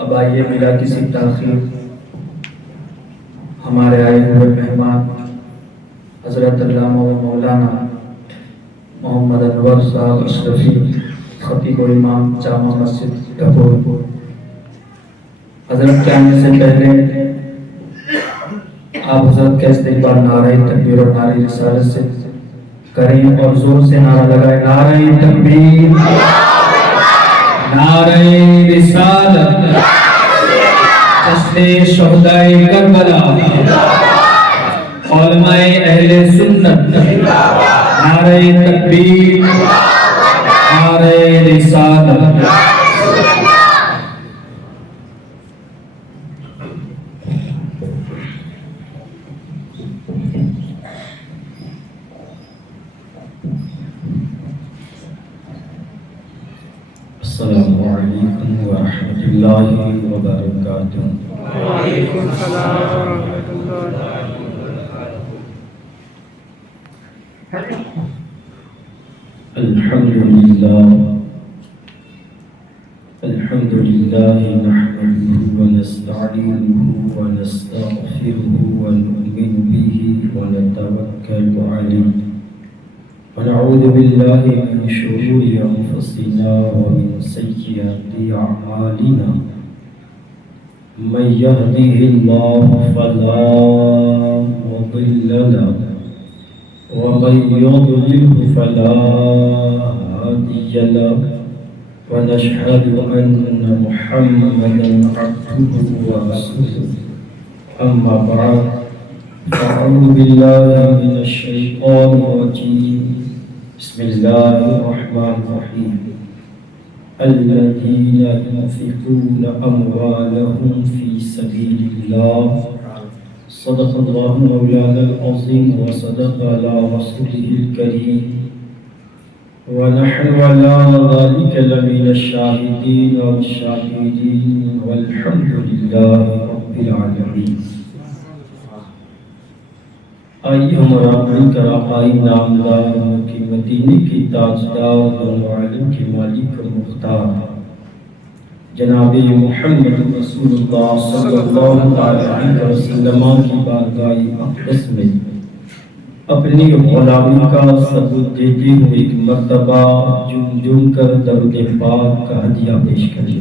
اب آئیے بلا کسی تاخیر ہمارے آئے ہوئے مہمان حضرت علامہ و مولانا محمد انور صاحب اشرفی خطیب و امام جامع مسجد ڈھبول حضرت کے آنے سے پہلے آپ حضرت کا استقبال نعرہ تکبیر اور نعرہ رسالت سے کریں اور زور سے نعرہ لگائیں، نعرہ تکبیر، نعرہ رسالت، جشن شہداء کربلا، علماء اہل سنت، نعرہ تکبیر، نعرہ رسالت۔ السلام علیکم ورحمۃ اللہ وبرکاتہ۔ وعلیکم السلام ورحمۃ اللہ۔ الحمد للہ نحمده ونستعینه ونستغفره ونؤمن به ونتوکل علیہ ونعوذ باللہ من شرور انفسنا ومن سیئات اعمالنا من يهده الله فلا مضل له ومن يضلل فلا هادي له ونشهد أن محمدا عبده ورسوله أما بعد فأعوذ بالله من الشيطان الرجيم بسم الله الرحمن الرحيم الذين ينفقون أموالهم في سبيل الله صدق الله مولانا العظيم وصدق على رسوله الكريم ونحن على ذلك لمن الشاهدين والشاهدين والحمد لله رب العالمين۔ آئیے ہمارا مل کر آقائی نامدار کی مدینے کی تاجدار دونوں عالم کے مالک و مختار جناب محمد رسول اللہ صلی اللہ علیہ وسلم کی بارگاہ اقدس میں اپنی غلامی کا ثبوت دیتے ہوئے ایک مرتبہ جم جم کر درود پاک کا ہدیہ پیش کریں۔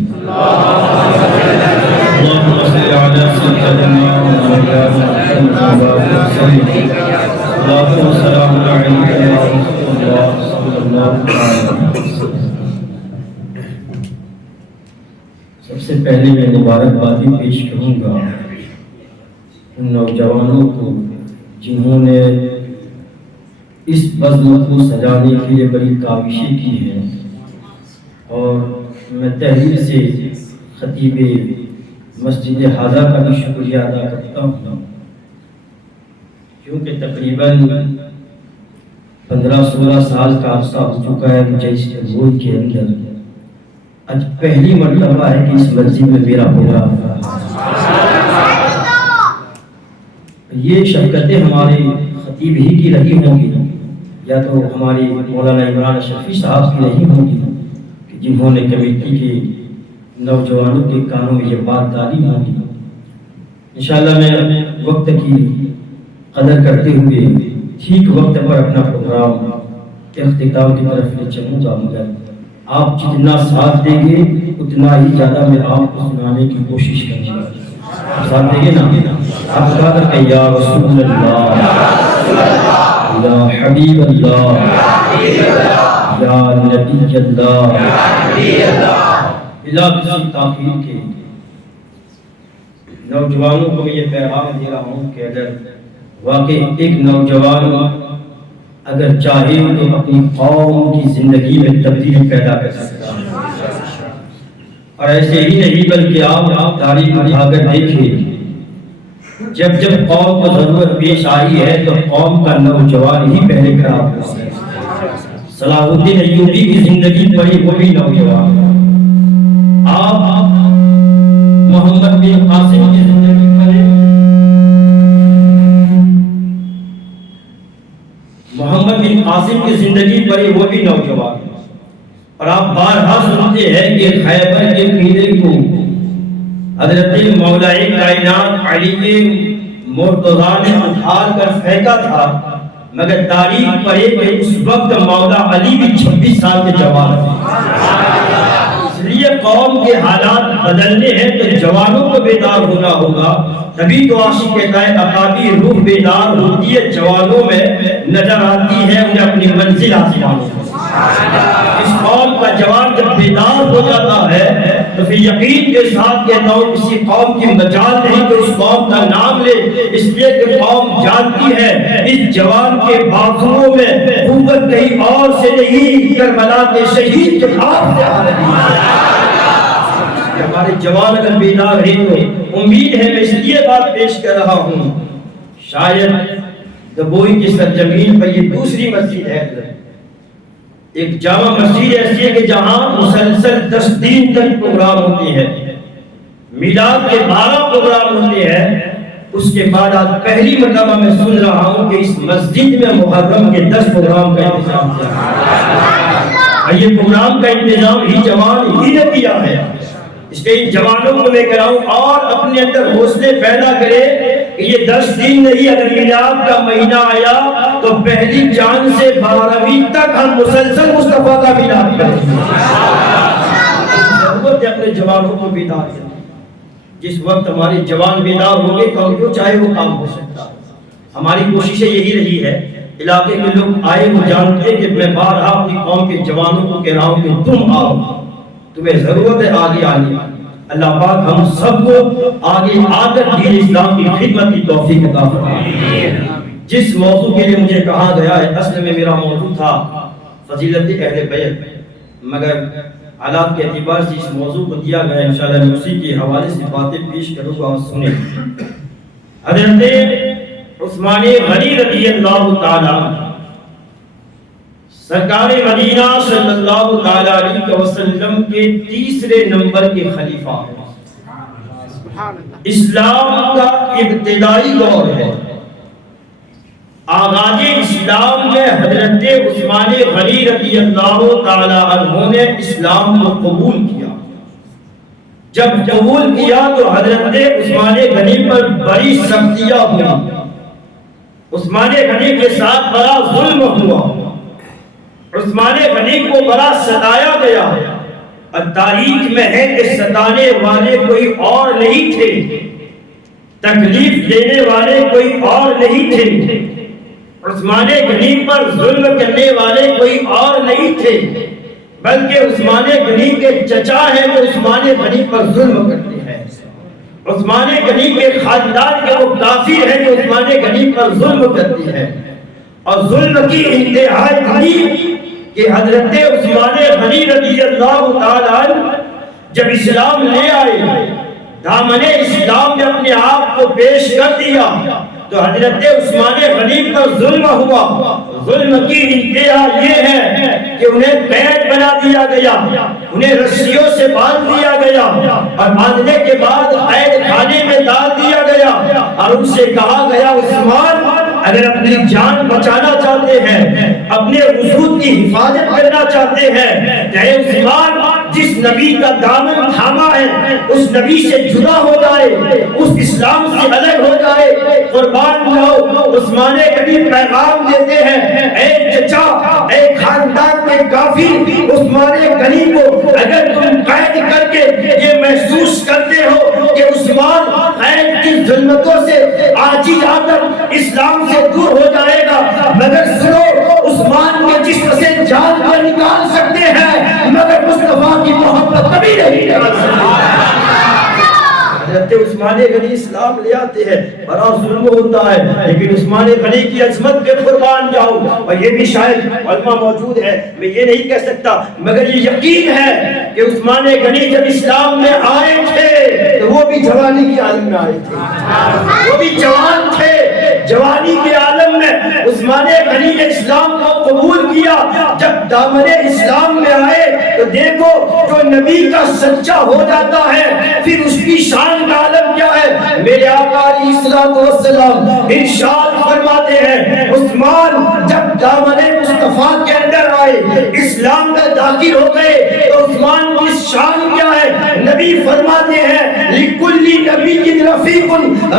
اللہم صلی علی سیدنا مولانا محمد وسلم۔ اللہم سلام علیکم یا رسول اللہ صلی اللہ علیہ وسلم۔ سب سے پہلے میں مبارکبادی پیش کروں گا ان نوجوانوں کو جنہوں نے اس بزم کو سجانے کے لیے بڑی کاوشیں کی ہیں، اور میں تحریر سے خطیب مسجد حاضہ کا بھی شکریہ ادا کرتا ہوں، کیونکہ تقریباً 15-16 سال کا عرصہ ہو چکا ہے مجھے اس ملک کے اندر، آج پہلی مرتبہ ہے کہ اس مسجد میں میرا پروگرام ہو رہا ہے۔ یہ شفقتیں ہمارے خطیب ہی کی رہی ہوں گی یا تو ہماری مولانا عمران شفیع صاحب کی رہی ہوں گی کہ جنہوں نے کمیٹی کے نوجوانوں کے کانوں میں یہ بات ڈالی ہوں گی۔ انشاءاللہ میں وقت کی قدر کرتے ہوئے ٹھیک وقت پر اپنا پروگرام اختتام کی طرف لے چلوں گا، مگر آپ جتنا ساتھ دیں گے اتنا ہی زیادہ میں آپ کو سنانے کی کوشش کروں گا۔ ساتھ دیں گے نا؟ آپ کہا کر کہ یا رسول اللہ، یا حبیب اللہ، یا نبی اللہ، بلا کسی تاخیر کے نوجوانوں کو یہ پیغام دے رہا ہوں کہ اگر واقعی ایک نوجوان اگر چاہے تو اپنی قوم کی زندگی میں تبدیلی پیدا کر سکتا ہے، اور ایسے ہی نہیں بلکہ آپ تاریخ اٹھا کر دیکھیں، جب جب قوم کو ضرورت پیش آئی ہے تو قوم کا نوجوان ہی پہلے کھڑا ہوا ہے۔ صلاح الدین ایوبی کی زندگی پڑھی وہ بھی نوجوان، آپ محمد بن قاسم کی زندگی پڑھیں، محمد بن قاسم کی زندگی پڑھی وہ بھی نوجوان، اور آپ بارہا سنتے ہیں کہ خیبر کے قلعے کو حضرت مولا کائنات علی مرتضیٰ نے اٹھار کر پھینکا تھا، مگر تاریخ پڑھے کہ اس وقت مولا علی بھی 26 سال کے جوان تھے۔ اس لیے قوم کے حالات بدلنے ہیں تو جوانوں کو بیدار ہونا ہوگا، تبھی تو عاشق کہتا ہے اقابی روح بیدار ہوتی ہے، جوانوں میں نظر آتی ہے انہیں اپنی منزل آسمانوں میں۔ اس قوم کا جوان جب بیدار ہو جاتا ہے تو پھر یقین کے ساتھ کہتا ہوں کسی قوم کی مجال نہیں کہ اس قوم کا نام لے، اس لیے کہ قوم جانتی ہے اس جوان کے بازوؤں میں قوت کہیں اور سے نہیں، کربلا کے شہید کے ہاتھ سے آ رہی ہے۔ ہمارے جوان اگر بیدار ہیں تو امید ہے، میں اس لیے بات پیش کر رہا ہوں، شاید دبوئی کی سرزمین پر یہ دوسری مسجد ہے، ایک جامع مسجد ایسی ہے کہ جہاں مسلسل 10 دن تک پروگرام ہوتے ہیں، میلاد کے 12 پروگرام ہوتے ہیں، اس کے بعد آج پہلی مرتبہ میں سن رہا ہوں کہ اس مسجد میں محرم کے 10 پروگرام کا انتظام کیا۔ یہ پروگرام کا انتظام ہی جوان ہی نے کیا ہے، اس لیے ان جوانوں کو لے کر آؤں اور اپنے اندر حوصلے پیدا کرے کہ یہ 10 دن نہیں، اگر میلاد کا مہینہ آیا تو پہلی چاند سے 12ویں تک ہم مسلسل مصطفیٰ کا میلاد کریں گے۔ ضرورت ہے اپنے جوانوں کو بیدار کریں، جس وقت ہمارے جوان بیدار ہوں گے تو ہم جو چاہے وہ کام ہو سکتا ہے۔ ہماری کوششیں یہی رہی ہے، علاقے کے لوگ آئے وہ جانتے کہ میں بارہا اپنی قوم کے جوانوں کو کہہ رہا ہوں کہ تم آؤ، تمہیں ضرورت ہے آگے آنے۔ اللہ پاک ہم سب کو آگے آ کر دین اسلام کی خدمت کی توفیق عطا فرمائے۔ جس موضوع کے لیے مجھے کہا گیا ہے، اصل میں میرا موضوع تھا فضیلت اہل بیت، مگر حالات کے اعتبار سے اس موضوع کو دیا گیا، انشاءاللہ میں اسی کے حوالے سے باتیں پیش کروں گا اور سنیں۔ حضرت عثمان غنی رضی اللہ تعالی سرکار مدینہ صلی اللہ تعالی علیہ وسلم کے تیسرے نمبر کے خلیفہ ہیں۔ اسلام کا ابتدائی دور ہے، آغاز اسلام میں حضرت عثمان غنی رضی اللہ تعالی عنہ نے اسلام کو قبول کیا۔ جب قبول کیا تو حضرت عثمان غنی پر بڑی سختیاں ہوئی، عثمان غنی کے ساتھ بڑا ظلم ہوا، عثمان غنی کو بڑا ستایا گیا، اور تاریخ میں ہے کہ ستانے والے کوئی اور نہیں تھے، تکلیف دینے والے کوئی اور نہیں تھے، عثمان غنی پر ظلم کرنے والے کوئی اور نہیں تھے، بلکہ عثمان غنی کے چچا ہیں جو عثمان غنی پر ظلم کرتے ہیں، عثمان غنی کے خاندان کے وہ کافر ہیں جو عثمان غنی پر ظلم کرتے ہیں۔ اور ظلم کی انتہائی تھی کہ حضرت عثمان غنی رضی اللہ تعالی عنہ جب اسلام لے آئے، دامن اسلام میں اپنے آپ کو پیش کر دیا تو حضرت عثمان غنی پر ظلم ہوا۔ ظلم کی انتہا یہ ہے کہ انہیں قید بنا دیا گیا، انہیں رسیوں سے باندھ دیا گیا، اور باندھنے کے بعد قید خانے میں ڈال دیا گیا، اور ان سے کہا گیا عثمان اگر اپنی جان بچانا چاہتے ہیں، اپنے وجود کی حفاظت کرنا چاہتے ہیں، کہ عثمان جس نبی کا دامن تھاما ہے اس نبی سے جدا ہو جائے، اس اسلام سے الگ ہو جائے، قربان جاؤ۔ عثمان غنی پیغام دیتے ہیں، اے چچا، اے خاندان کے کافر، عثمان غنی کو اگر تم قید کر کے یہ محسوس کرتے ہو کہ عثمان قید کی ظلمتوں سے عاجز آ کر اسلام سے دور ہو جائے گا، مگر سنو، عثمان کے جسم سے جان کو نکال سکتے ہیں مگر مصطفیٰ کی محبت کبھی نہیں نکال سکتے۔ حضرت عثمان غنی اسلام لے آتے ہیں، بڑا ظلم ہوتا ہے، لیکن عثمان غنی کی عظمت کے قربان جاؤ، اور یہ بھی شاید علماء موجود ہے، میں یہ نہیں کہہ سکتا، مگر یہ یقین ہے کہ عثمان غنی جب اسلام میں آئے تھے تو وہ بھی جوانی کی عالم میں آئے تھے، وہ بھی جوان تھے، جوانی کے عالم میں عثمان غنی نے اسلام کو قبول کیا۔ جب دامن اسلام میں آئے تو دیکھو جو نبی کا سچا ہو جاتا ہے پھر اس کی شان کا عالم کیا ہے۔ میرے آقا علیہ الصلوۃ والسلام ارشاد فرماتے ہیں، عثمان جب دامن مصطفیٰ کے اندر آئے، اسلام میں داخل ہو گئے، تو عثمان کی شان کیا ہے؟ نبی فرماتے ہیں لِكُلِّ نَبِيٍّ رَفِيقٌ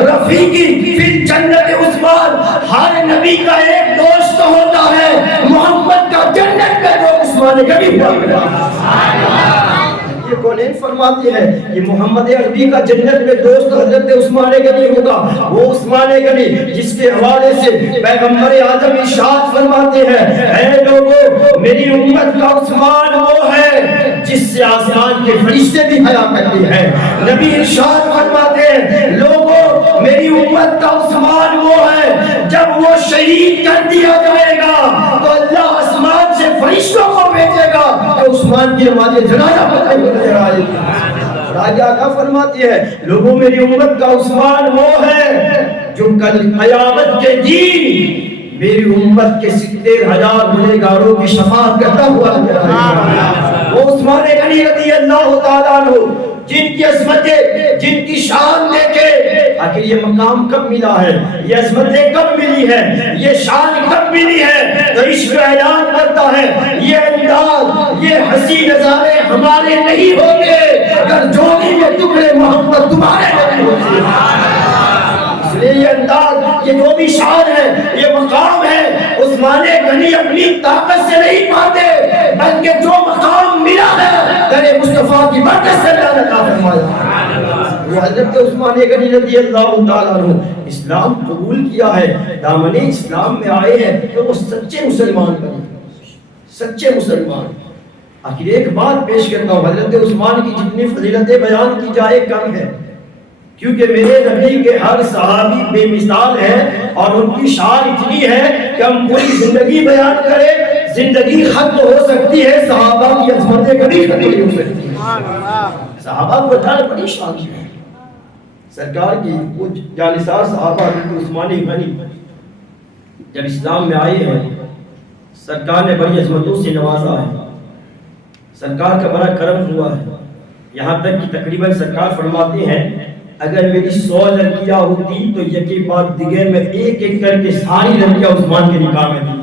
رَفِيقِي فِي الْجَنَّةِ عثمان، ہر نبی کا ایک دوست ہوتا ہے، محمد کا جنت میں وہ عثمان غنی ہوا۔ یہ کونین فرماتے ہیں کہ محمد عربی کا جنت میں دوست حضرت عثمان غنی ہوگا، وہ عثمان غنی جس کے حوالے سے پیغمبر اعظم ارشاد فرماتے ہیں اے لوگو میری امت کا عثمان وہ ہے جس سے آسمان کے فرشتے بھی حیا کرتے ہیں۔ نبی ارشاد فرماتے ہیں لوگو میری امت کا عثمان وہ ہے جب وہ شہید کر دیا جائے گا تو اللہ آسمان سے فرشتوں کو بھیجے گا کہ عثمان کی نماز جنازہ پڑھائے گا۔ راجہ کا فرماتی ہے لوگوں میری امت کا عثمان وہ ہے جو کل قیامت کے دن میری امت کے 70,000 گنہگاروں کی شفاعت کرتا ہوا وہ عثمان غنی رضی اللہ تعالیٰ عنہ، جن کی عظمتیں، جن کی شان دیکھے آخر یہ مقام کب ملا ہے، یہ عظمتیں کب ملی ہے، یہ شان کب ملی ہے، تو عشق اعلان کرتا ہے یہ انداز، یہ حسین نظارے ہمارے نہیں ہوتے اگر جوڑی میں ٹکڑے محمد تمہارے نہیں ہوتے۔ اس لیے یہ انداز، یہ جو بھی شان ہے، یہ مقام ہے، عثمان غنی اپنی طاقت سے نہیں پاتے بلکہ جو مقام ملا ہے در مصطفیٰ کی برکت سے اللہ نے عطا فرمایا۔ وہ حضرت عثمان غنی رضی اللہ تعالیٰ عنہ اسلام قبول کیا ہے، دامن اسلام میں آئے ہیں تو وہ سچے مسلمان بنے، سچے مسلمان۔ آخر ایک بات پیش کرتا ہوں، حضرت عثمان کی جتنی فضیلتیں بیان کی جائے کم ہے، کیونکہ میرے نبی کے ہر صحابی بے مثال ہیں اور ان کی شان اتنی ہے کہ ہم پوری زندگی بیان کریں زندگی ختم ہو سکتی ہے، صحابہ کی عظمتیں کبھی ختم نہیں ہو سکتی۔ صحابہ کو جان بڑی شان ہے سرکار کی، وہ جانثار صحابہ حضرت عثمان غنی جب اسلام میں آئے ہیں سرکار نے بڑی عظمتوں سے نوازا ہے، سرکار کا بڑا کرم ہوا ہے، یہاں تک کہ تقریباً سرکار فرماتے ہیں اگر میری 100 لڑکیاں ہوتی تو یکی بعد دیگر میں ایک ایک کر کے ساری لڑکیاں عثمان کے نکاح میں دی۔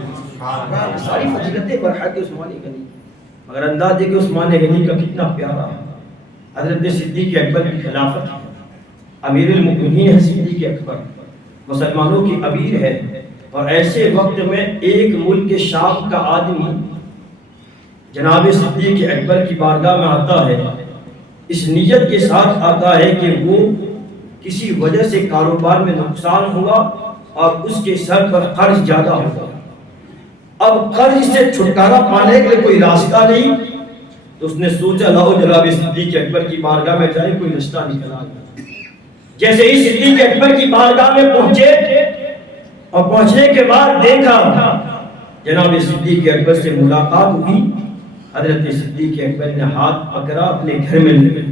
ساری فضیلتیں برحق عثمان غنی، مگر انداز دیکھیں عثمان غنی کا کتنا پیارا ہے۔ حضرت صدیق اکبر کی خلافت ہے، امیر المؤمنین ہے صدیق اکبر، مسلمانوں کی امیر ہے، اور ایسے وقت میں ایک ملک شام کا آدمی جناب صدیق اکبر کی بارگاہ میں آتا ہے، اس نیت کے ساتھ آتا ہے کہ وہ کسی وجہ سے کاروبار میں نقصان ہوا اور اس کے سر پر قرض زیادہ ہوگا، اب قرض سے چھٹکارا پانے کے لیے کوئی راستہ نہیں، تو اس نے سوچا لاؤ جناب صدیق اکبر کی بارگاہ میں جائے کوئی رستہ نکلا۔ جیسے ہی صدیق اکبر کی بارگاہ میں پہنچے اور پہنچنے کے بعد دیکھا جناب صدیق اکبر سے ملاقات ہوئی، حضرت صدیق اکبر نے ہاتھ پکڑا اپنے گھر میں لے گئے۔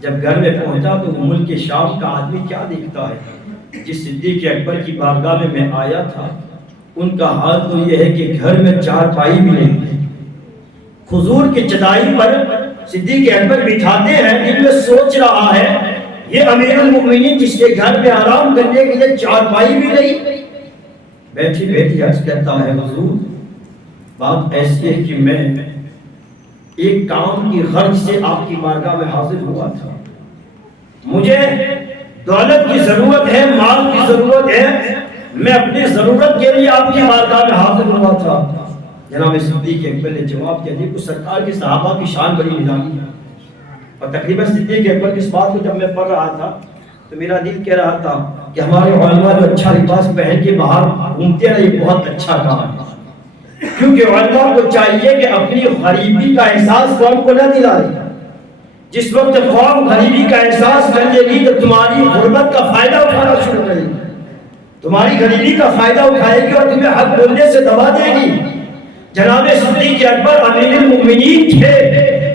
جب گھر میں پہنچا تو ملک شام کا آدمی کیا دیکھتا ہے، جس صدیق اکبر کی بارگاہ میں آیا تھا ان کا حال تو یہ ہے کہ گھر میں چارپائی بھی نہیں ہے، کھجور کی چٹائی پر صدیق اکبر بٹھاتے ہیں، دل میں سوچ رہا ہے یہ امیر المؤمنین جس کے گھر میں آرام کرنے کے لیے چارپائی بھی نہیں، بیٹھی بیٹھی عرض کرتا ہے حضور بات ایسی ہے کہ میں ایک کام کی غرض سے آپ کی بارگاہ میں حاضر ہوا تھا، مجھے دولت کی ضرورت ہے، مال کی ضرورت ہے، میں اپنی ضرورت کے لیے آپ کی بارگاہ میں حاضر ہوا تھا۔ جناب صدیق اکبر نے جواب دیا دیکھو سرکار کے صحابہ کی شان بڑی نرالی ہے، اور تقریباً صدیق اکبر کی اس بات کو جب میں پڑھ رہا تھا تو میرا دل کہہ رہا تھا کہ ہمارے علماء جو اچھا لباس پہن کے باہر گھومتے ہیں یہ بہت اچھا کام ہے، کیونکہ علماء کو چاہیے کہ اپنی غریبی کا احساس قوم کو نہ دلائے، جس وقت قوم غریبی کا احساس کر لے گی تو تمہاری غربت کا فائدہ اٹھانا شروع کرے گی، تمہاری غریبی کا فائدہ اٹھائے گی اور تمہیں حق بولنے سے دبا دے گی۔ جناب صدیق اکبر امیر المؤمنین تھے،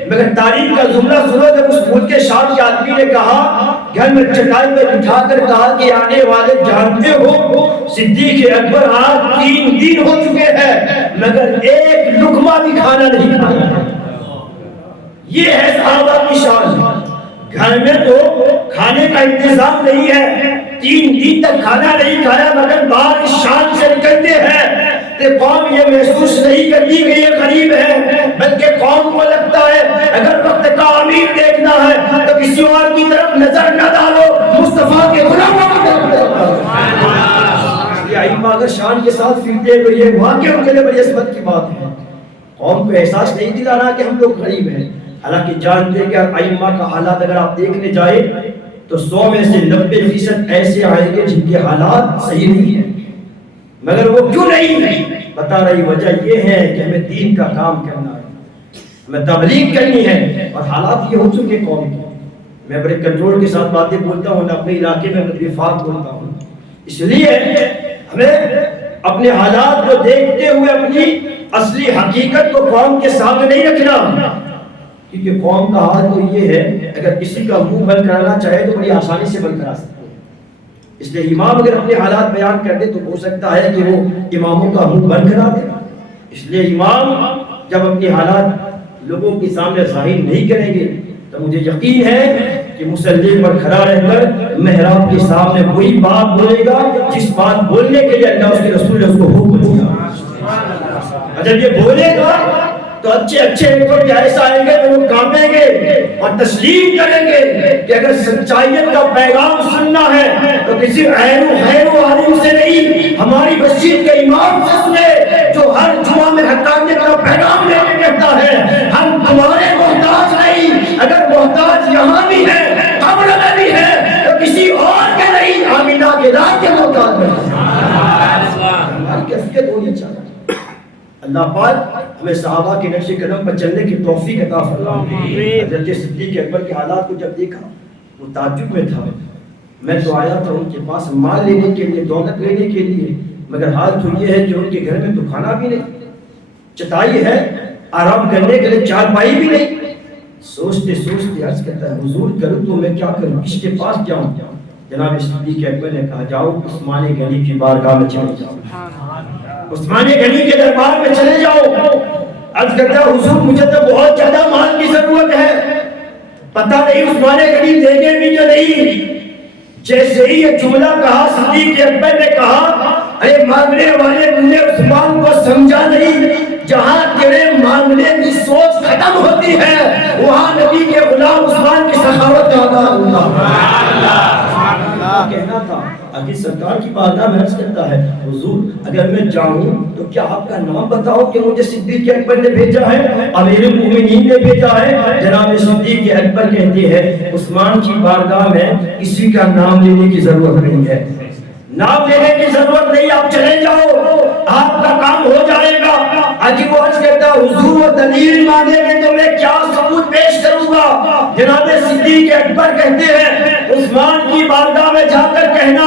مگر تاریخ کا جملہ سنو جب اس ملک کے شام کے آدمی نے کہا گھر میں چٹائی پہ بٹھا کر کہا کہ آنے والے جانتے ہو صدیق اکبر آج 3 دن ہو چکے ہیں مگر ایک لقمہ بھی کھانا نہیں کھایا۔ یہ ہے صحابہ کی شان، گھر میں تو کھانے کا انتظام نہیں ہے 3 دن تک کھانا نہیں کھایا مگر باہر شان سے نکلتے ہیں کہ قوم یہ محسوس نہیں کرتی کہ یہ غریب ہے، بلکہ قوم کو لگتا ہے اگر وقت کا امیر دیکھنا ہے تو کسی اور کی طرف نظر نہ ڈالو، مصطفیٰ کے غلاموں کی طرف ڈالو۔ یہ ائمہ اگر شان کے ساتھ پھرتے تو یہ واقعی ان کے لیے بڑی عظمت کی بات ہے۔ قوم کو احساس نہیں دلانا کہ ہم لوگ غریب ہیں، حالانکہ جانتے کہ ائمہ کا حالات اگر آپ دیکھنے جائیں تو 100 میں سے 90% ایسے آئیں گے جن کے حالات صحیح نہیں ہیں، مگر وہ کیوں نہیں بتا رہی وجہ یہ ہے کہ ہمیں دین کا کام کرنا ہے، ہمیں تبلیغ کرنی ہے، اور حالات یہ ہو چکے قوم کے۔ میں بڑے کنٹرول کے ساتھ باتیں بولتا ہوں، اپنے علاقے میں وفاق بولتا ہوں، اس لیے ہمیں اپنے حالات کو دیکھتے ہوئے اپنی اصلی حقیقت کو قوم کے سامنے نہیں رکھنا، کیونکہ قوم کا حال تو یہ ہے اگر کسی کا منہ بند کرانا چاہے تو بڑی آسانی سے بند کرا سکتے ہیں۔ اس لیے امام اگر اپنے حالات بیان کر دے تو ہو سکتا ہے کہ وہ اماموں کا منہ بند کرا دے، اس لیے امام جب اپنے حالات لوگوں کے سامنے ظاہر نہیں کریں گے تو مجھے یقین ہے کہ مصلی پر کھڑا رہ کر محراب کے سامنے وہی بات بولے گا جس بات بولنے کے لیے اللہ اس کے رسول نے اس کو حکم دیا۔ اور جب یہ بولے گا تو اچھے ایک ایسا آئیں گے تو وہ کانپیں گے اور تسلیم کریں گے کہ اگر سچائیت کا پیغام سننا ہے تو کسی غیر عالم سے نہیں، ہماری مسجد کے امام سے سنے جو ہر جمعہ میں حقانیت کا پیغام لے کے کہتا ہے ہم تمہارے محتاج نہیں، اگر محتاج یہاں بھی ہے قبر میں بھی ہے تو کسی اور کے نہیں، آمینہ کے لال کے محتاج نہیں۔ ہماری کیفیت ہونی چاہیے۔ اللہ پاک ہمیں صحابہ کے نقش قدم پر چلنے کی توفیق عطا فرمائے۔ حضرت صدیق اکبر کے حالات کو جب دیکھا وہ تعجب میں تھا، میں تو آیا تھا ان کے پاس مال لینے کے لیے، دولت لینے کے لیے، مگر حال تو یہ ہے کہ ان کے گھر میں تو کھانا بھی نہیں، چٹائی ہے آرام کرنے کے لیے چارپائی بھی نہیں۔ سوچتے سوچتے عرض کرتا ہے حضور کروں تو میں کیا کروں، کس کے پاس جاؤں؟ جناب صدیق اکبر نے کہا جاؤ عثمان غنی کی بارگاہ میں چلے جاؤ، عثمان غنی کے دربار میں چلے جاؤ۔ عرض کرتا ہے حضور مجھے تو بہت زیادہ مال کی ضرورت ہے، پتہ نہیں عثمان غنی دے گے بھی یا نہیں۔ جیسے ہی یہ جملہ کہا صدیق اکبر نے کہا اے مانگنے والے تم نے عثمان کو سمجھا نہیں، جہاں تیرے مانگنے کی سوچ ختم ہوتی ہے وہاں نبی کے غلام عثمان کی سخاوت کا کہنا تھا۔ آگے سرکار کی بارگاہ میں عرض کرتا ہے حضور اگر میں جاؤں تو کیا آپ کا نام بتاؤ کہ مجھے صدیق اکبر نے بھیجا ہے، امیر المومنین نے بھیجا ہے؟ جناب صدیق اکبر کہتے ہیں عثمان کی بارگاہ میں کسی کا نام لینے کی ضرورت نہیں ہے، نام لینے کی ضرورت نہیں، آپ چلے جاؤ آپ کا کام ہو جائے گا۔ آگے وہ عرض کرتا حضور وہ دلیل مانگیں گے تو میں کیا ثبوت پیش کروں گا؟ جناب صدیق اکبر کہتے ہیں عثمان کی بارگاہ میں جا کر کہنا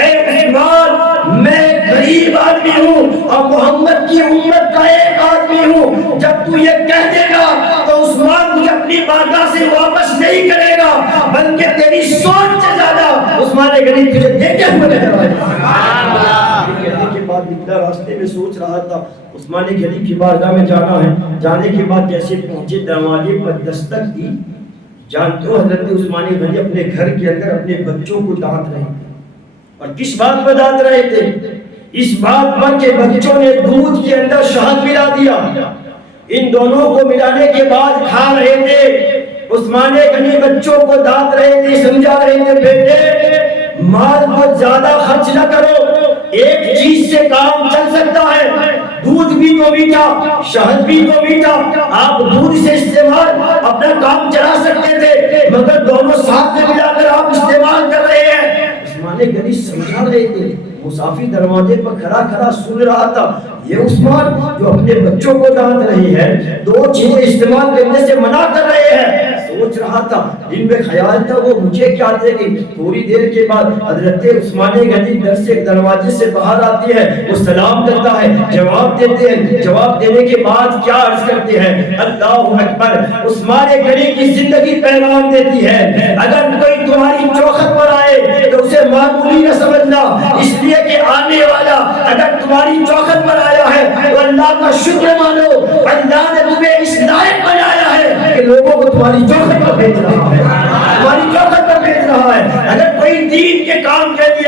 اے عثمان میں غریب آدمی ہوں اور محمد کی امت کا ایک آدمی ہوں، جب تو یہ کہہ دے گا تو عثمان مجھے اپنی بارگاہ سے واپس نہیں کرے گا بلکہ تیری سوچ سے زیادہ عثمان غنی تجھے دیتے ہوئے نظر آئے گا۔ کہنے کے بعد نکلا راستے میں سوچ رہا تھا عثمان غنی کی بارگاہ میں جانا ہے، جانے کے بعد جیسے پہنچے دروازے پر دستک دی، جانتے ہو حضرت عثمان غنی اپنے گھر کے اندر اپنے بچوں کو ڈانٹ رہے تھے، اور کس بات پر ڈانٹ رہے تھے؟ اس بات پر کہ بچوں نے دودھ کے اندر شہد ملا دیا، ان دونوں کو ملانے کے بعد کھا رہے تھے۔ عثمان غنی بچوں کو ڈانٹ رہے تھے، سمجھا رہے تھے بیٹے مال کو زیادہ خرچ نہ کرو، ایک چیز سے کام چل سکتا ہے، دودھ بھی تو میٹھا شہد بھی تو میٹھا، آپ دودھ سے استعمال اپنا کام چلا سکتے تھے مگر دونوں ساتھ میں ملا کر آپ استعمال کر رہے ہیں۔ عثمان غنی سمجھا رہے تھے، مسافر دروازے پر کھڑا سن رہا تھا، یہ عثمان جو اپنے بچوں کو ڈانٹ رہی ہے، دو چیزیں استعمال کرنے سے منع کر رہے ہیں، سوچ رہا تھا دن میں خیال تھا وہ مجھے کیا دے گی۔ تھوڑی دیر کے بعد حضرت عثمان غنی در سے دروازے سے باہر آتی ہے، وہ سلام کرتا ہے، جواب دیتے ہیں، جواب دینے کے بعد کیا عرض کرتے ہیں اللہ اکبر۔ عثمان غنی کی زندگی پیغام دیتی ہے اگر کوئی تمہاری چوکھٹ پر آئے تو اسے معمولی نہ سمجھنا، اس لیے کہ آنے والا اگر تمہاری چوکھٹ پر آیا ہے تو اللہ کا شکر مانو، اللہ نے تمہیں اس لائق بنایا ہے کہ لوگوں کو تمہاری چوکھٹ پر بھیج رہا ہے، تمہاری چوکھٹ پر بھیج رہا ہے۔ اگر کوئی دین کے کام کے لیے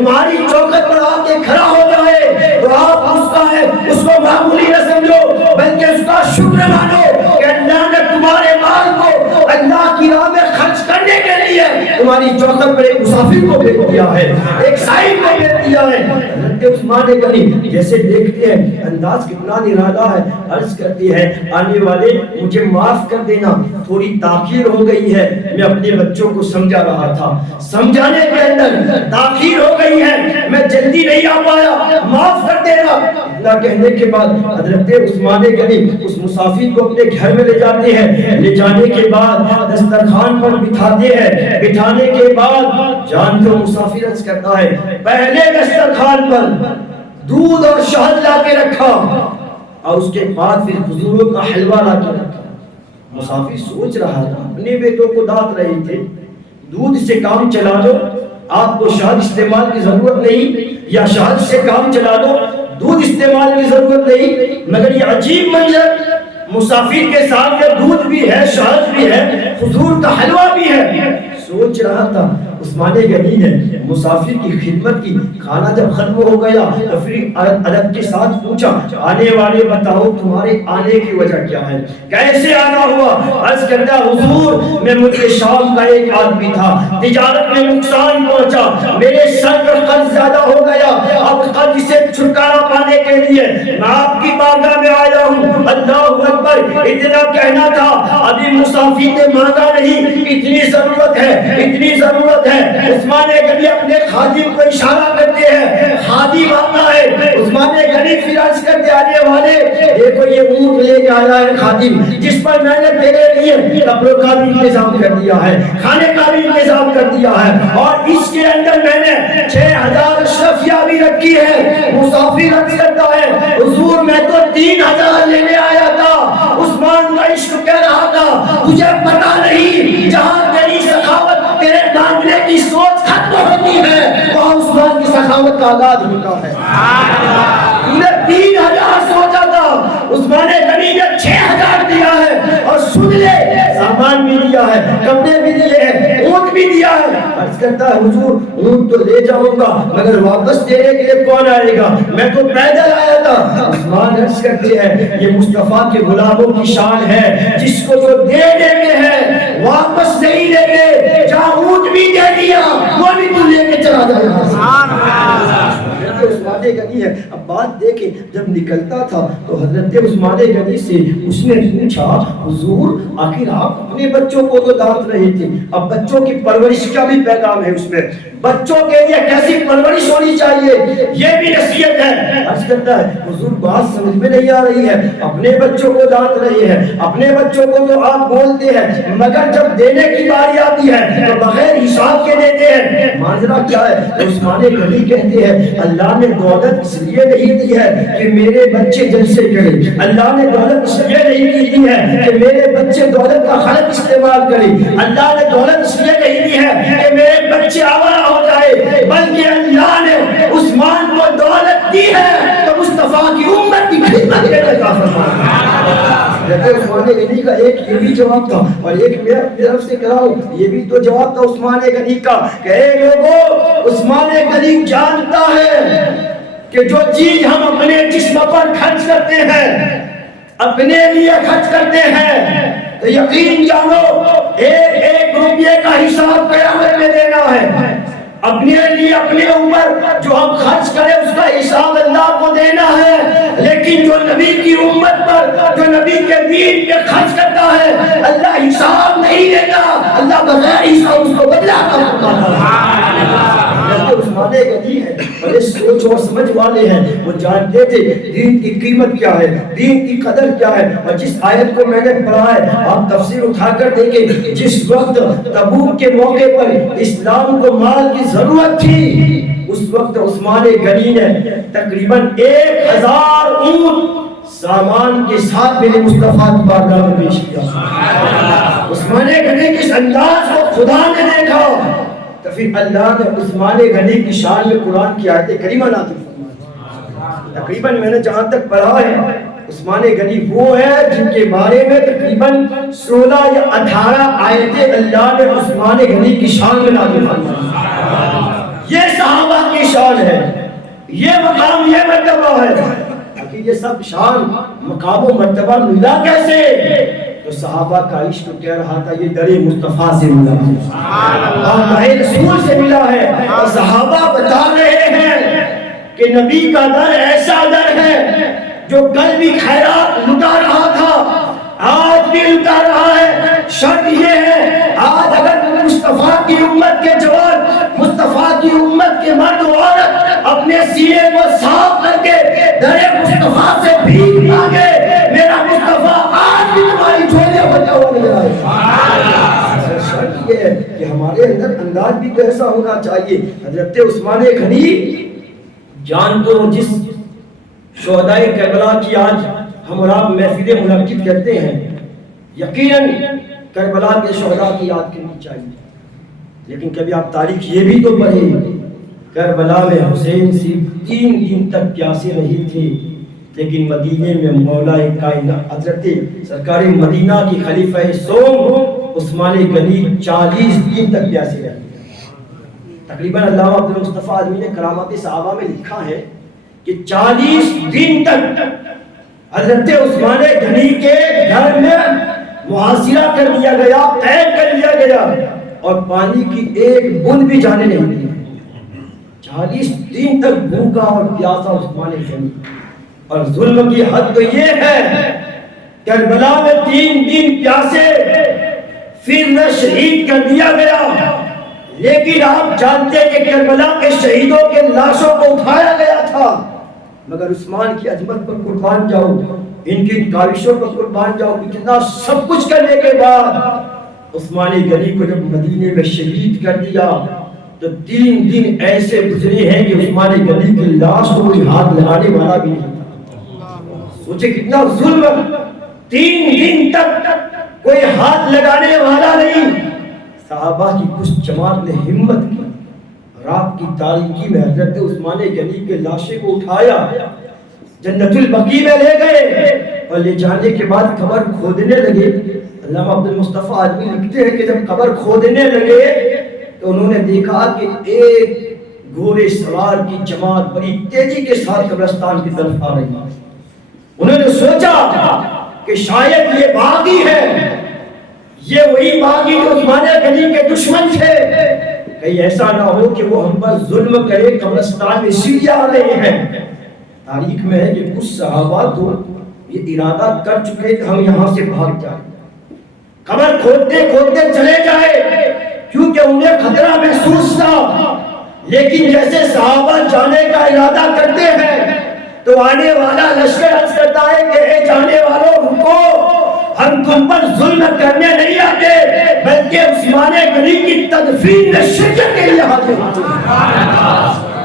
تمہاری چوکھٹ پر آ کے کھڑا ہو جائے تو آپ اس کا ہے اس کو معمولی نہ سمجھو بلکہ اس کا شکر مانو کہ اللہ نے تمہارے مال کو اللہ کی راہ میں خرچ کرنے کے لیے تمہاری چوکھٹ پر ایک مسافر کو بھیج دیا ہے، ایک سائل کو بھیج دیا ہے۔ حضرت عثمان غنی جیسے دیکھتے ہیں انداز کتنا نرالا ہے، عرض کرتی ہے آنے والے مجھے معاف کر دینا، تھوڑی تاخیر ہو گئی ہے، میں اپنے بچوں کو سمجھا رہا تھا، سمجھانے کے اندر تاخیر ہو گئی ہے، میں جلدی نہیں آ پایا، معاف کر دینا۔ اتنا کہنے کے بعد حضرت عثمان غنی اس مسافر کو اپنے گھر میں لے جاتے ہیں، لے جانے کے بعد دسترخوان پر بٹھاتے ہیں، بٹھانے کے بعد جان کو مسافر عرض کرتا ہے پہلے دسترخوان پر دودھ اور شہد لا کے رکھا اور اس کے بعد پھر کھجوروں کا حلوہ لا کے رکھا۔ مسافر سوچ رہا تھا، اپنے بیٹوں کو ڈانٹ رہے تھے دودھ سے کام چلا دو، آپ کو شہد استعمال کی ضرورت نہیں، یا شہد سے کام چلا دو، دودھ استعمال کی ضرورت نہیں۔ مگر یہ عجیب منظر، مسافر کے ساتھ میں دودھ بھی ہے، شہد بھی ہے، کھجور کا حلوہ بھی ہے۔ سوچ رہا تھا عثمان غنی نے مسافر کی خدمت کی، کھانا جب ختم ہو گیا تو پھر ادب کے ساتھ پوچھا آنے والے بتاؤ تمہارے آنے کی وجہ کیا ہے، کیسے آنا ہوا؟ عرض کرتا حضور میں ملک شام کا ایک آدمی تھا، تجارت میں نقصان پہنچا، میرے سر پر قرض زیادہ ہو گیا، اب قرض سے چھٹکارا پانے کے لیے میں آپ کی بارگاہ میں آیا ہوں۔ اللہ اکبر، اتنا کہنا تھا، ابھی مسافر نے مانگا نہیں، اتنی ضرورت ہے، اتنی ضرورت ہے۔ عثمان غنی اپنے خادم کو اشارہ کرتے ہیں، خادم آتا ہے، عثمان غنی پھر عرض کرتے آنے والے دیکھو یہ اونٹ لے کے آیا ہے خادم، جس پر میں نے تیرے لیے کپڑوں کا بھی انتظام کر دیا ہے، کھانے کا بھی انتظام کر دیا ہے، اور اس کے اندر میں نے 6000 اشرفیہ بھی رکھی ہے۔ مسافر عرض کرتا ہے حضور میں تو 3000 لینے آیا تھا۔ عثمان کا عشق کہہ رہا تھا تجھے پتا نہیں جہاں تیری سخاوت تیرے مانگنے کی سوچ ختم ہوتی ہے وہاں عثمان کی سخاوت کا آغاز ہوتا ہے۔ تو نے 3000 سوچا تھا، عثمان غنی نے 6000 دیا ہے، اور سن لے سامان بھی دیا ہے، کپڑے بھی دیے ہیں، اونٹ بھی دیا ہے۔ عرض کرتا ہے حضور اونٹ تو لے جاؤں گا مگر واپس دینے کے لیے کون آئے گا، میں تو پیدل آیا تھا۔ عثمان عرض کرتے ہیں یہ مصطفیٰ کے غلاموں کی شان ہے، جس کو جو دے دیتے ہیں واپس نہیں لے گے، جہاں اونٹ بھی دے دیا وہ بھی تو لے کے چلا جائے گا۔ عثمان غنی ہے۔ اب بات دیکھیں جب نکلتا تھا تو حضرت عثمان غنی سے اس نے پوچھا حضور آخر آپ اپنے بچوں کو تو ڈانٹ رہے تھے، اب بچوں کی پرورش کا بھی پیغام ہے اس میں، بچوں کے لیے کیسی پرورش ہونی چاہیے یہ بھی نصیحت ہے۔ عرض کرتا ہے حضور بات سمجھ میں نہیں آ رہی ہے، اپنے بچوں کو ڈانٹ رہے ہیں، اپنے بچوں کو تو آپ بولتے ہیں مگر جب دینے کی باری آتی ہے تو بغیر حساب کے دیتے ہیں، ماجرا کیا ہے؟ عثمان غنی کہتے ہیں اللہ نے دولت اس لیے نہیں دی ہے کہ میرے بچے جلسے کریں، اللہ نے دولت اس لیے نہیں دی ہے کہ میرے بچے دولت کا غلط استعمال کریں، اللہ نے دولت اس لیے نہیں دی ہے کہ میرے بچے آوارہ ہو جائے، بلکہ اللہ نے عثمان کو دولت دی ہے تو مصطفیٰ کی امت کی خدمت کے لیے عطا فرمایا۔ عثمان غنی کا ایک یہ بھی جواب تھا اور ایک میرے طرف سے کراؤ یہ بھی تو جواب تھا عثمان غنی کا کہ اے لوگو عثمان غنی جانتا ہے کہ جو چیز ہم اپنے جسم پر خرچ کرتے ہیں اپنے لیے خرچ کرتے ہیں تو یقین جانو ایک ایک روپے کا حساب قیامت میں دینا ہے، اپنے لیے اپنے اوپر جو ہم خرچ کریں اس کا حساب اللہ کو دینا ہے، لیکن جو نبی کی امت پر جو نبی کے دین پہ خرچ کرتا ہے اللہ حساب نہیں دیتا، اللہ بغیر حساب اس کو بدلا کرتا ہے۔ عثمان غنی ہے بڑے سوچ اور سمجھ والے ہیں، وہ جانتے تھے دین کی قیمت کیا ہے، دین کی قدر کیا ہے، اور جس آیت کو میں نے پڑھا ہے آپ تفسیر اٹھا کر دیکھیں، جس وقت تبوک کے موقع پر اسلام کو مال کی ضرورت تھی اس وقت عثمان غنی نے تقریباً 1000 اونٹ سامان کے ساتھ میرے مصطفیٰ کی بارگاہ میں پیش کیا۔ عثمان غنی کے اس انداز کو خدا نے دیکھا تو پھر اللہ نے عثمان غنی کی شان میں قرآن کی آیت کریمہ نازل فرمائی۔ تقریباً میں نے جہاں تک پڑھا ہے عثمان غنی وہ ہے جن کے بارے میں تقریباً 16 یا 18 آیتیں اللہ نے عثمان غنی کی شان میں نازل فرمائی۔ یہ صحابہ کی شان ہے، یہ مقام، یہ مرتبہ ہے. کہ یہ سب شان مقام و مرتبہ ملا کیسے؟ تو صحابہ کا عشق کہہ رہا تھا یہ در مصطفیٰ سے ملا ہے اور در رسول سے ملا ہے. اور صحابہ بتا رہے ہیں کہ نبی کا در ایسا در ہے جو کل بھی خیرات لٹا رہا تھا، آج بھی لٹا رہا ہے. شرط یہ ہے آج اگر مصطفیٰ کی امت کے جوان، مصطفیٰ کی امت کے مرد و عورت اپنے سینے کو صاف کر کے در مصطفیٰ سے بھیک مانگے، میرا مصطفیٰ آج بھی تمہاری جھولیاں بچا ہوا نظر آئے. شرط یہ ہے کہ ہمارے اندر انداز بھی تو ایسا ہونا چاہیے. حضرت عثمان غنی جان تو جس شہدائے کربلا کی آج ہم اور آپ محفل منعقد کرتے ہیں، یقیناً کربلا کے شہداء کی یاد کرنی چاہیے. لیکن کبھی آپ تاریخ یہ بھی تو پڑھیں، کربلا میں حسین صرف 3 دن تک پیاسے رہے تھے، لیکن مدینے میں مولا کائنات حضرت سرکار مدینہ کی خلیفہ سوم عثمان غنی 40 دن تک پیاسے رہے. تقریباً علامہ عبدالمصطفیٰ آدمی نے کرامات صحابہ میں لکھا ہے کہ 40 دن تک حضرت عثمان غنی کے گھر میں محاصرہ کر دیا گیا، قید کر دیا گیا اور پانی کی ایک بوند بھی جانے نہیں دی. 40 دن تک بھوکا اور پیاسا عثمان غنی. اور ظلم کی حد تو یہ ہے کربلا میں 3 دن پیاسے، پھر نہ شہید کر دیا گیا. لیکن آپ جانتے ہیں کہ کربلا کے شہیدوں کے لاشوں کو اٹھایا گیا تھا، مگر عثمان کی عظمت پر قربان جاؤ، ان کی کاوشوں پر قربان جاؤ. اتنا سب کچھ کرنے کے بعد عثمان غنی کو جب مدینے میں شہید کر دیا تو 3 دن ایسے گزرے ہیں کہ عثمان غنی کی لاش کو کوئی ہاتھ لگانے والا بھی نہیں تھا. سوچے کتنا ظلم، 3 دن تک کوئی ہاتھ لگانے والا نہیں. صحابہ کی کچھ جماعت نے ہمت کی، رات کی تاریکی میں حضرت عثمان غنی کے لاشے کو اٹھایا، جنت البقیع میں لے گئے اور لے جانے کے بعد قبر کھودنے لگے. علامہ عبدالمصطفیٰ آدمی لکھتے ہیں کہ جب قبر کھودنے لگے تو انہوں نے دیکھا کہ ایک گھوڑے سوار کی جماعت بڑی تیزی کے ساتھ قبرستان کی طرف آ رہی ہے. انہوں نے سوچا کہ شاید یہ باغی ہے، یہ وہی باغی جو عثمان غنی کے دشمن تھے، کہیں ایسا نہ ہو کہ وہ ہم پر ظلم کرے، قبرستان میں سیڑھیاں آ رہے ہیں. تاریخ میں ہے کہ کچھ صحابہ تو یہ ارادہ کر چکے کہ ہم یہاں سے بھاگ جائیں، قبر کھودتے کھودتے چلے جائے، کیونکہ انہیں خطرہ محسوس تھا. لیکن جیسے صحابہ جانے کا ارادہ کرتے ہیں تو آنے والا لشکر عرض کرتا ہے کہ اے جانے والوں رکو، ہم تم پر ظلم کرنے نہیں آتے بلکہ عثمان غنی کی تدفین میں شرکت کے لیے حاضر ہوتے ہیں.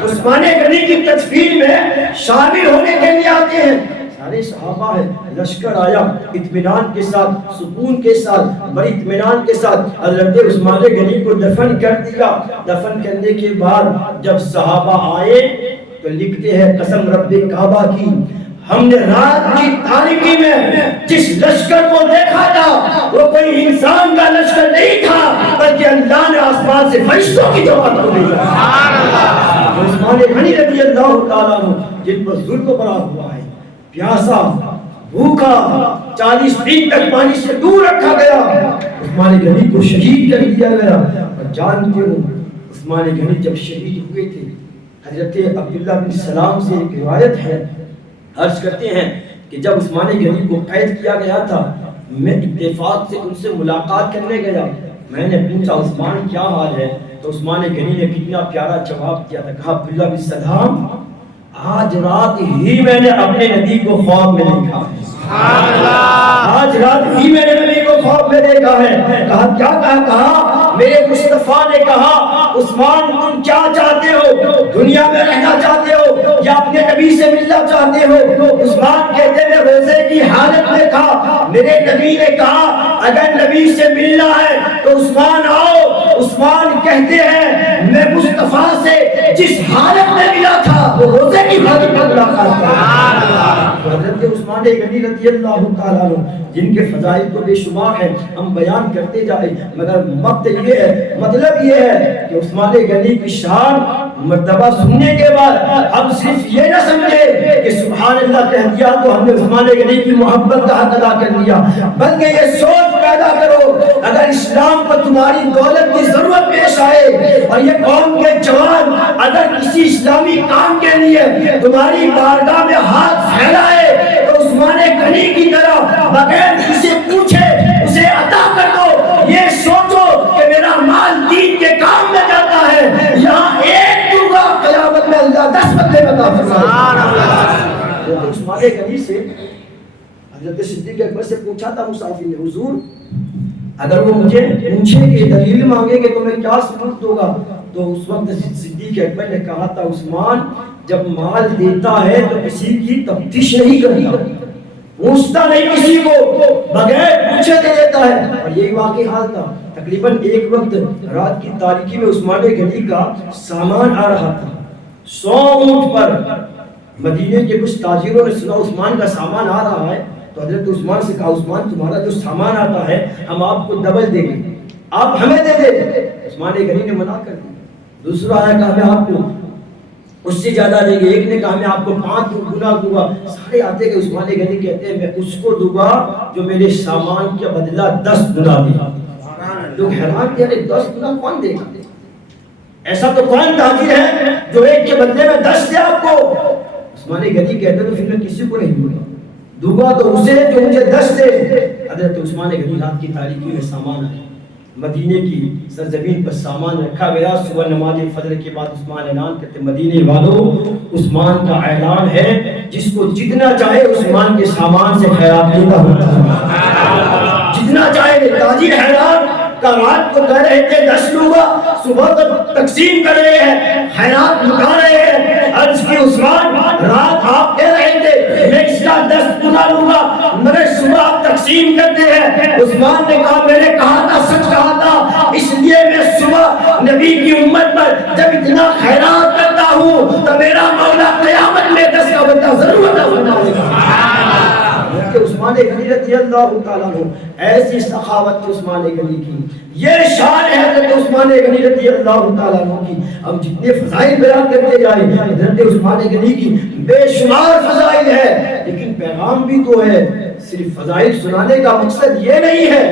عثمان غنی کی تدفین میں شامل ہونے کے لیے آتے ہیں. سارے صحابہ ہیں. لشکر آیا اطمینان کے ساتھ، سکون کے ساتھ، بڑی اطمینان کے ساتھ حضرت عثمان غنی کو دفن کر دیا. دفن کرنے کے بعد جب صحابہ آئے تو لکھتے ہیں قسم رب کعبہ کی، ہم نے رات کی تاریکی میں جس لشکر کو دیکھا تھا وہ کوئی انسان کا لشکر نہیں تھا بلکہ اللہ نے آسمان سے فرشتوں کی جماعت کو بھیجا. عثمان غنی رضی اللہ تعالیٰ عنہ جن پر ظلم بڑا ہوا ہے، پیاسا، بھوکا، 40 دن تک پانی سے دور رکھا گیا، عثمان غنی کو شہید کر دیا گیا. اور جانتے ہو عثمان غنی جب شہید ہوئے تھے، حضرت عبداللہ بن سلام سے ایک روایت ہے، عرض کرتے ہیں کہ جب عثمان غنی کو قید کیا گیا تھا میں اتفاق سے ان سے ملاقات کرنے گیا. میں نے پوچھا عثمان کیا حال ہے؟ تو عثمان غنی نے کتنا پیارا جواب دیا تھا، کہا عبداللہ بن سلام آج رات ہی میں نے اپنے نبی کو خواب میں دیکھا ہے. آج رات ہی میں نے نبی کو خواب میں دیکھا ہے. کہا کیا کہا؟ میرے مصطفیٰ نے کہا عثمان تم کیا چاہتے ہو، دنیا میں رہنا چاہتے ہو یا اپنے نبی سے ملنا چاہتے ہو؟ عثمان کہتے ہیں روزے کی حالت میں کہا میرے نبی نے کہا اگر نبی سے ملنا ہے تو عثمان آؤ. عثمان کہتے ہیں میں مصطفیٰ سے جس حالت میں ملا تھا وہ روزے کی حالت میں ملاقات تھا. حضرت عثمان غنی رضی اللہ تعالیٰ عنہ جن کے فضائل تو بے شمار ہیں، ہم بیان کرتے جائیں، مگر مطلب یہ ہے کہ عثمان غنی کی شان مرتبہ سننے کے بعد ہم صرف یہ نہ سمجھے کہ سبحان اللہ کہہ دیا تو ہم نے عثمان غنی کی محبت کا حق ادا کر لیا، بلکہ یہ سوچ پیدا کرو اگر اسلام کو تمہاری دولت کی ضرورت پیش آئے اور یہ قوم کے جوان اگر کسی اسلامی کام کے لیے تمہاری بارگاہ میں ہاتھ پھیلائے تو عثمان غنی کی طرح بغیر کسی پوچھے اسے عطا کر دو۔ یہ سوچو کہ میرا مال دین کے کام میں جاتا ہے، یہاں ایک دوں گا، قیامت میں اللہ 10 بدلے عطا فرمائے۔ عثمان غنی سے حضرت صدیق اکبر سے پوچھا تھا مسافر نے، حضور اگر وہ مجھے پوچھے کہ دلیل مانگے کہ تمہیں کیا ثبوت دوں گا، تو اس وقت صدیق اکبر نے کہا تھا عثمان جب مال دیتا ہے تو کسی کی تفتیش نہیں کرتا، پوچھتا نہیں کسی کو، بغیر پوچھے دے دیتا ہے۔ اور یہی واقعی حال تھا۔ تقریباً ایک وقت رات کی تاریکی میں عثمان غنی کا سامان آ رہا تھا 100 اونٹ پر۔ مدینے کے کچھ تاجروں نے سنا عثمان کا سامان آ رہا ہے تو حضرت عثمان سے کہا عثمان تمہارا جو سامان آتا ہے ہم آپ کو ڈبل دیں گے، آپ ہمیں دے دیں۔ عثمان غنی نے منع کر دیا۔ دوسرا آیا کہا میں آپ کو اس سے زیادہ دیں گے، ایک نے کہا میں آپ کو 5 گنا دوں گا۔ سارے آتے کہ عثمان غنی کہتے ہیں میں اس کو دوں گا جو میرے سامان کا بدلہ 10 گنا دے گا۔ لوگ حیران کہ 10 گنا کون دے گا؟ ایسا تو کون تاجر ہے جو ایک کے بدلے میں 10 دے آپ کو؟ عثمان غنی کہتے ہیں تو پھر میں کسی کو نہیں دوں گا تو اسے جو مجھے 10 دے۔ حضرت عثمان غنی رات کی تاریکی میں سامان آیا، مدینے کی سرزمین پر سامان رکھا گیا۔ صبح نماز فجر کے بعد عثمان اعلان کرتے مدینے والوں عثمان کا اعلان ہے جس کو جتنا چاہے عثمان کے سامان سے خیرات دیتا ہوتا ہے، جتنا چاہے۔ تاجر حیران کا رات کو کہہ رہے تھے 10 لوں گا، صبح تک تقسیم کر رہے ہیں، خیرات لٹا رہے ہیں۔ عرض کی عثمان رات آپ کہہ رہے تھے میں اس کا 10 گنا لوں گا مگر صبح آپ تقسیم کرتے ہیں۔ عثمان نے کہا میں نے کہا تھا، سچ کہا تھا، اس لیے میں صبح نبی کی امت پر جب اتنا خیرات کرتا ہوں تو میرا مولا قیامت میں 10 کا بدلہ ضرور عطا فرمائے گا۔ عثمان غنی رضی اللہ تعالیٰ عنہ ایسی سخاوت عثمان غنی کی، یہ شان ہے حضرت عثمان غنی رضی اللہ تعالیٰ عنہ کی۔ ہم جتنے فضائل بیان کرتے جائیں حضرت عثمان غنی کی بے شمار فضائل ہے، لیکن پیغام بھی تو ہے۔ صرف فضائل سنانے کا مقصد یہ نہیں ہے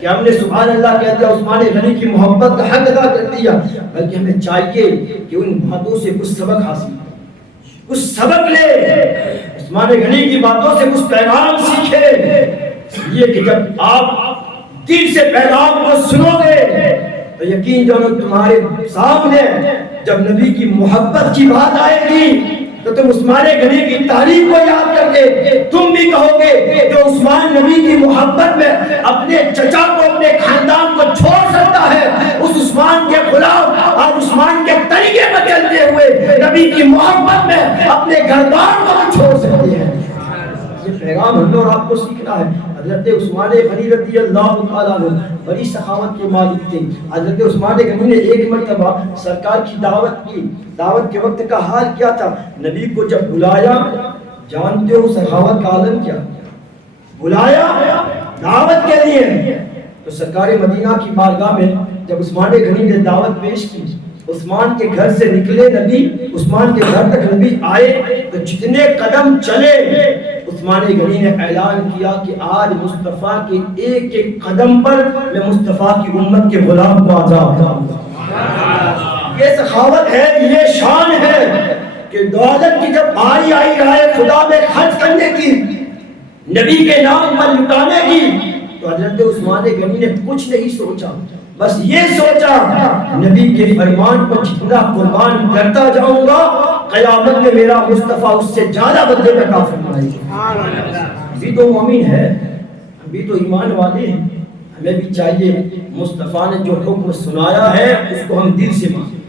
کہ ہم نے سبحان اللہ کہہ دیا عثمان غنی کی محبت کا حق ادا کر دیا، بلکہ ہمیں چاہیے کہ ان باتوں سے کچھ سبق حاصل کریں، کچھ سبق لے، عثمان غنی کی باتوں سے کچھ پیغام سیکھے۔ یہ کہ جب آپ دل سے پیغام کو سنو گے تو یقین جانو تمہارے سامنے جب نبی کی محبت کی بات آئے گی تو تم عثمان غنی کی تعریف کو یاد کر کے تم بھی کہو گے جو عثمان نبی کی محبت میں اپنے چچا کو اپنے خاندان کو چھوڑ سکتا ہے، اس عثمان کے غلام اور عثمان کے طریقے پر چلتے ہوئے نبی کی محبت میں اپنے گھر بار کو بھی چھوڑ سکتے ہیں۔ یہ پیغام ہمیں اور آپ کو سیکھنا ہے۔ حضرت عثمان غنی رضی اللہ تعالیٰ عنہ بڑی سخاوت کے مالک تھے۔ حضرت عثمان غنی نے ایک مرتبہ سرکار کی دعوت کے وقت کا حال کیا تھا۔ نبی کو جب بلایا، جانتے ہو سخاوت کا عالم کیا، بلایا دعوت کے لیے تو سرکار مدینہ کی بارگاہ میں جب عثمان غنی نے دعوت پیش کی، عثمان کے گھر سے نکلے نبی، عثمان کے گھر تک نبی آئے تو جتنے قدم چلے عثمان غنی نے اعلان کیا کہ آج مصطفیٰ کے ایک ایک قدم پر میں مصطفیٰ کی امت کے غلام کو آزاد کروں گا۔ یہ سخاوت ہے، یہ شان ہے کہ دولت کی جب آئی رائے خدا میں خرچ کرنے کی، نبی کے نام پر لٹانے کی، تو حضرت عثمان غنی نے کچھ نہیں سوچا، بس یہ سوچا نبی کے فرمان پر جتنا قربان کرتا جاؤں گا قیامت میں میرا مصطفیٰ اس سے زیادہ بدلے میں عطا فرمائے گا۔ بھی تو مومن ہے، بھی تو ایمان والے ہیں، ہمیں بھی چاہیے مصطفیٰ نے جو حکم سنایا ہے اس کو ہم دل سے مانیں،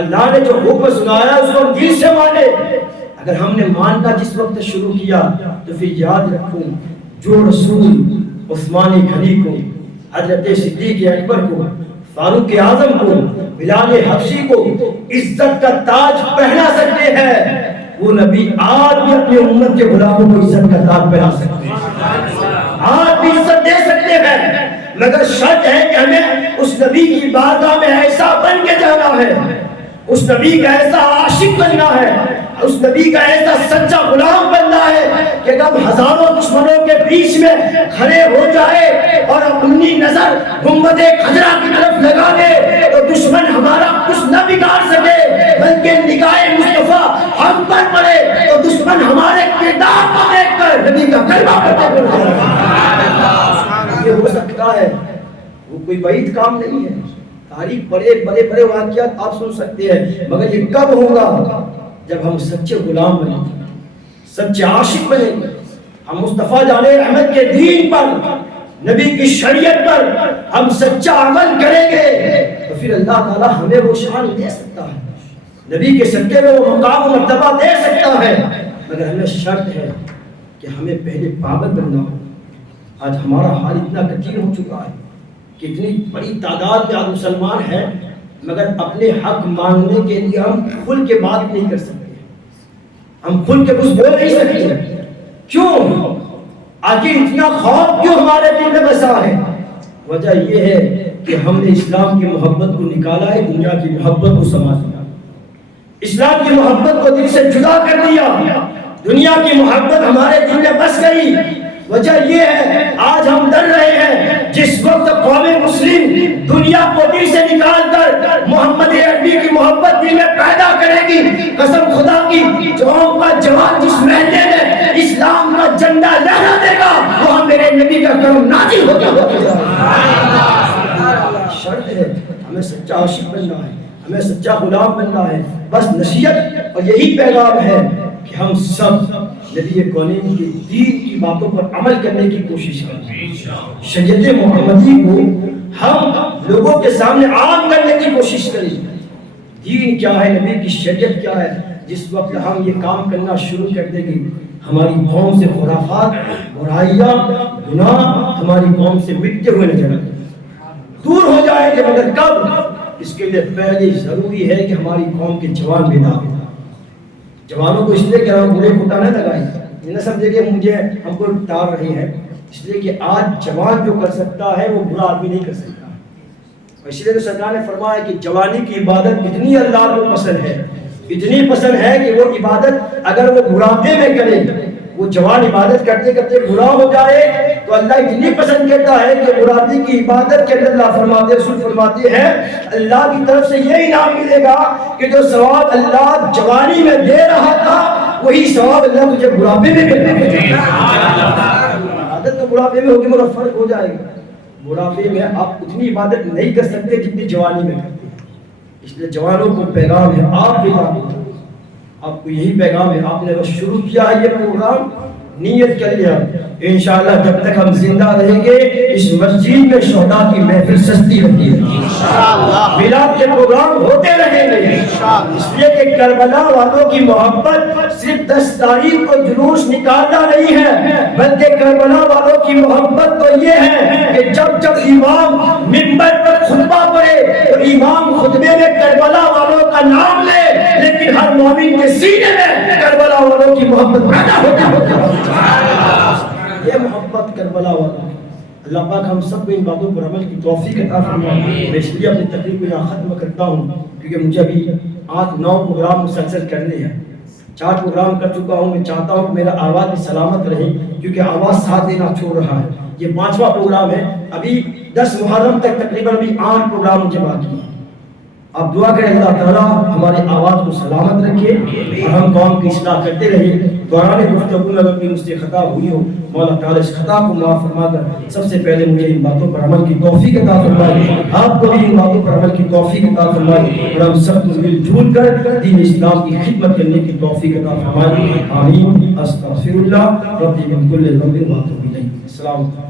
اللہ نے جو حکم سنایا ہے اس کو ہم دل سے مانیں۔ اگر ہم نے ماننا جس وقت شروع کیا تو پھر یاد رکھوں جو رسول عثمان غنی کو، حضرت صدیق اکبر کو، فاروق اعظم کو، بلال حبشی کو عزت کا تاج پہنا سکتے ہیں، وہ نبی آج بھی اپنی امت کے غلاموں کو عزت کا تاج پہنا سکتے ہیں، آج بھی عزت دے سکتے ہیں، مگر شرط ہے کہ ہمیں اس نبی کی بارگاہ میں ایسا بن کے جانا ہے، اس نبی کا ایسا عاشق بننا ہے، اس نبی کا ایسا سچا غلام بننا ہے کہ جب ہزاروں دشمنوں کے بیچ میں کھڑے ہو جائے اور اپنی نظر گنبد خضرا کی طرف لگا دے تو دشمن ہمارا کچھ نہ بگاڑ سکے، بلکہ نگاہ مصطفیٰ ہم پر پڑے تو دشمن ہمارے کردار کو دیکھ کر نبی کا کلمہ پڑھتے ہوئے یہ ہو سکتا ہے، وہ کوئی بعید کام نہیں ہے۔ تاریخ بڑے بڑے بڑے واقعات آپ سن سکتے ہیں، مگر یہ کب ہوگا؟ جب ہم سچے غلام بنیں گے، سچے عاشق بنیں گے، ہم مصطفیٰ جان احمد کے دین پر، نبی کی شریعت پر ہم سچا عمل کریں گے تو پھر اللہ تعالیٰ ہمیں وہ شان دے سکتا ہے، نبی کے صدقے میں وہ مقام و مرتبہ دے سکتا ہے، مگر ہمیں شرط ہے کہ ہمیں پہلے پابند بننا ہو۔ آج ہمارا حال اتنا کثیر ہو چکا ہے کہ اتنی بڑی تعداد میں آج مسلمان ہیں، مگر اپنے حق مانگنے کے لیے ہم کھل کے بات نہیں کر سکتے، ہم کھل کے کچھ بول نہیں سکتے۔ کیوں؟ آخر اتنا خوف کیوں ہمارے دل میں بسا ہے؟ وجہ یہ ہے کہ ہم نے اسلام کی محبت کو نکالا ہے، دنیا کی محبت کو سما دیا، اسلام کی محبت کو دل سے جدا کر دیا، دنیا کی محبت ہمارے دل میں بس گئی۔ وجہ یہ ہے آج ہم ڈر رہے ہیں، جس وقت قوم مسلم دنیا کو دل سے نکال کر محمد عربی کی محبت دل میں پیدا کرے گی، قسم خدا کی جوان کا جوان جس محلے میں اسلام کا جھنڈا لہرا دے گا وہاں میرے نبی کا کرم نازل ہوگا۔ شرط ہے ہمیں سچا عاشق بننا ہے، ہمیں سچا غلام بننا ہے، بس نصیحت اور یہی پیغام ہے کہ ہم سب نبی کونین کے دین کی باتوں پر عمل کرنے کی کوشش کریں، شریعت محمدی کو ہم لوگوں کے سامنے عام کرنے کی کوشش کریں۔ دین کیا ہے، نبی کی شریعت کیا ہے، جس وقت ہم یہ کام کرنا شروع کر دیں گے ہماری قوم سے خرافات، برائیاں، گناہ ہماری قوم سے مٹتے ہوئے نظر آئیں گے، دور ہو جائیں گے، مگر کب؟ اس کے لیے پہلے ضروری ہے کہ ہماری قوم کے جوان بیدار ہوں۔ جوانوں کو اس لیے کہہ رہا ہوں برے کھوٹا نہ لگائیں، یہ نہ سمجھے کہ مجھے ہم کو ٹال رہے ہیں، اس لیے کہ آج جوان جو کر سکتا ہے وہ برا آدمی نہیں کر سکتا، اور اس لیے تو سرکار نے فرمایا کہ جوانی کی عبادت اتنی اللہ کو پسند ہے، اتنی پسند ہے کہ وہ عبادت اگر وہ بڑھاپے میں کرے، وہ جوان عبادت کرتے کرتے برا ہو جائے تو اللہ اتنی پسند کرتا ہے کہ بڑھاپے کی عبادت کے اندر اللہ فرماتے رسول فرماتے ہیں اللہ کی طرف سے یہ انعام ملے گا کہ جو ثواب اللہ جوانی میں دے رہا تھا وہی ثواب اللہ تجھے بڑھاپے میں دے گا۔ عبادت تو بڑھاپے میں ہوگی مگر فرق ہو جائے گا، بڑھاپے میں آپ اتنی عبادت نہیں کر سکتے جتنی جوانی میں کرتے ہیں، اس لیے جوانوں کو پیغام ہے، آپ بھی آپ کو یہی پیغام ہے، آپ نے بس شروع کیا ہے یہ پروگرام، نیت کر لیا انشاءاللہ جب تک ہم زندہ رہیں گے اس مسجد میں شہداء کی محفل سجتی رہتی ہے، میلاد کے پروگرام ہوتے رہیں گے، اس لیے کہ کربلا والوں کی محبت صرف 10 تاریخ کو جلوس نکالنا نہیں ہے، بلکہ کربلا والوں کی محبت تو یہ ہے کہ جب جب امام منبر پر خطبہ پڑھے تو امام خطبے میں کربلا والوں کا نام لے، لیکن ہر مومن کے سینے میں کربلا والوں کی محبت پیدا ہوتی یہ محبت کربلا والا۔ اللہ پاک ہم سب کو ان باتوں پر عمل کی توفیق عطا فرمائے۔ میں اس لیے اپنی تقریر کو یہاں ختم کرتا ہوں کیونکہ مجھے ابھی 8-9 پروگرام مسلسل کرنے ہیں، 4 پروگرام کر چکا ہوں، میں چاہتا ہوں کہ میرا آواز بھی سلامت رہے کیونکہ آواز ساتھ دینا چھوڑ رہا ہے، یہ 5واں پروگرام ہے، ابھی 10 محرم تک تقریباً ابھی 8 پروگرام مجھے باقی ہے۔ آپ دعا کریں اللہ تعالیٰ ہماری آواز کو سلامت رکھے اور ہم قوم کی اصلاح کرتے رہے۔ دوران گفتگو میں اگر کوئی مجھ سے خطا ہوئی ہو مولا تعالیٰ اس خطا کو معاف فرما کر سب سے پہلے مجھے ان باتوں پر عمل کی توفیق عطا فرمائے، آپ کو بھی ان باتوں پر عمل کی توفیق عطا فرمائے اور ہم سب کو مل جل کر دین اسلام کی خدمت کرنے کی توفیق عطا فرمائے۔ آمین۔ استغفر اللہ ربی من کل ذنب واتوب الیہ۔ السلام علیکم۔